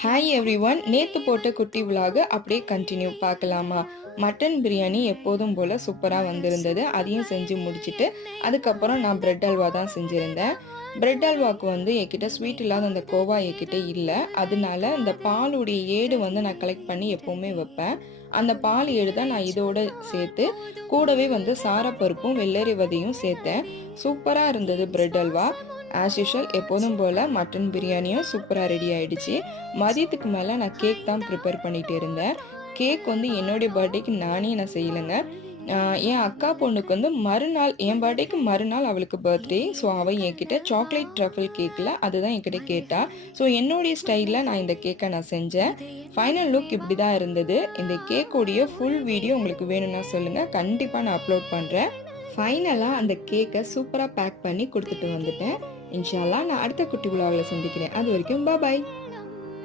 Hi everyone, நேத்து போட்ட குட்டி விலாக அப்படியே கண்டினியூ பார்க்கலாமா? மட்டன் பிரியாணி எப்போதும் போல் சூப்பராக வந்திருந்தது. அதையும் செஞ்சு முடிச்சுட்டு அதுக்கப்புறம் நான் பிரெட் அல்வா தான் செஞ்சுருந்தேன். பிரெட் அல்வாவுக்கு என்கிட்ட ஸ்வீட் இல்லாத அந்த கோவா என்கிட்ட இல்லை. அதனால இந்த பாலுடைய ஏடு நான் கலெக்ட் பண்ணி எப்போவுமே வைப்பேன். அந்த பால் ஏடு தான் நான் இதோட சேர்த்து கூடவே சாரப்பருப்பும் வெள்ளரி விதையும் சேர்த்தேன். சூப்பராக இருந்தது பிரெட் அல்வா. ஆஸ் யூஷுவல் எப்போதும் போல் மட்டன் பிரியாணியும் சூப்பராக ரெடி ஆகிடுச்சு. மதியத்துக்கு மேலே நான் கேக் தான் ப்ரிப்பேர் பண்ணிகிட்டு இருந்தேன். கேக் என்னுடைய பர்த்டேக்கு நான் செய்யலைங்க. என் அக்கா பொண்ணுக்கு மறுநாள், என் பர்த்டேக்கு மறுநாள் அவளுக்கு பர்த்டே. ஸோ அவள் என்கிட்ட சாக்லேட் ட்ரஃபிள் கேக்கில் அதுதான் என்கிட்ட கேட்டா. ஸோ என்னுடைய ஸ்டைலில் நான் இந்த கேக்கை நான் செஞ்சேன். ஃபைனல் லுக் இப்படி தான் இருந்தது. இந்த கேக்கோடைய ஃபுல் வீடியோ உங்களுக்கு வேணும்னா சொல்லுங்கள், கண்டிப்பாக நான் அப்லோட் பண்ணுறேன். ஃபைனலாக அந்த கேக்கை சூப்பராக பேக் பண்ணி கொடுத்துட்டு வந்துட்டேன். இன்ஷா அல்லாஹ் நான் அடுத்த குட்டி விலாகில் சந்திக்கிறேன். அது வரைக்கும் பாய்.